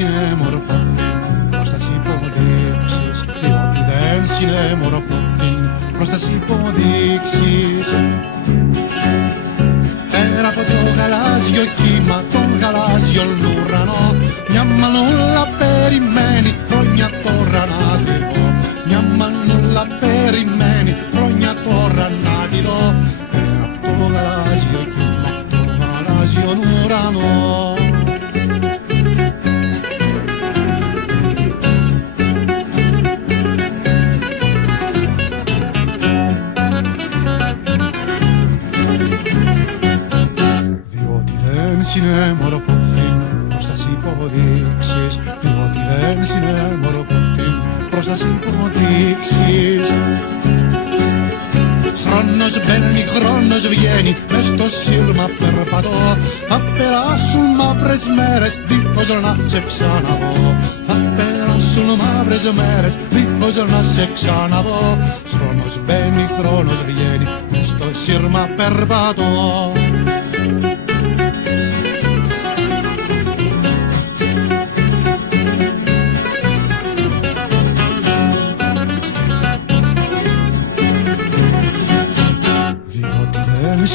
συνεμορφωθεί προς τας υποδείξεις, διότι δεν συνεμορφωθεί προς τας υποδείξεις. Πέρα από το γαλάζιο κύμα, τον γαλάζιο ουρανό, μια μανούλα περιμένει χρόνια τώρα να τη δω. Μια μανούλα περιμένει χρόνια τώρα να τη δω. Πέρα από το γαλάζιο κύμα, τον γαλάζιο ουρανό. Συνεμορφωθεί προς τας υποδείξεις, διότι δεν συνεμορφωθεί προς τας υποδείξεις. Χρόνος μπαίνει, χρόνος βγαίνει, μες στο σύρμα περπατώ. Θα περάσουν μαύρες μέρες, δίχως να σε ξαναδώ. Θα περάσουν μαύρες μέρες, δίχως να σε ξαναδώ. Χρόνος μπαίνει, χρόνος βγαίνει, μες στο σύρμα περπατώ.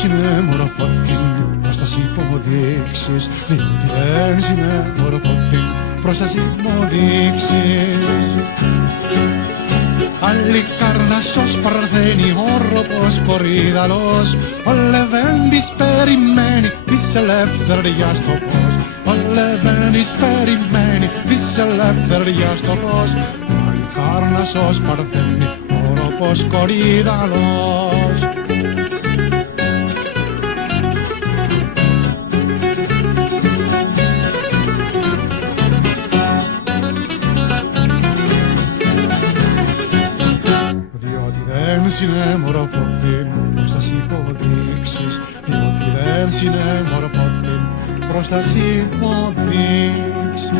Συνεμορφωθεί προς τας υποδείξεις, διότι δεν συνεμορφωθεί προς τας υποδείξεις. Αλλικάρνασσος παρθένει, όρροπος κορίδαλος, ο Λεβέντης περιμένει της ελευθεριάς το φως. Ο Λεβέντης περιμένει της ελευθεριάς το φως. Αλλικάρνασσος παρθένει, όρροπος κορίδαλος. Συνεμορφωθεί προς τας υποδείξεις, διότι δεν συνεμορφωθεί προς τας υποδείξεις.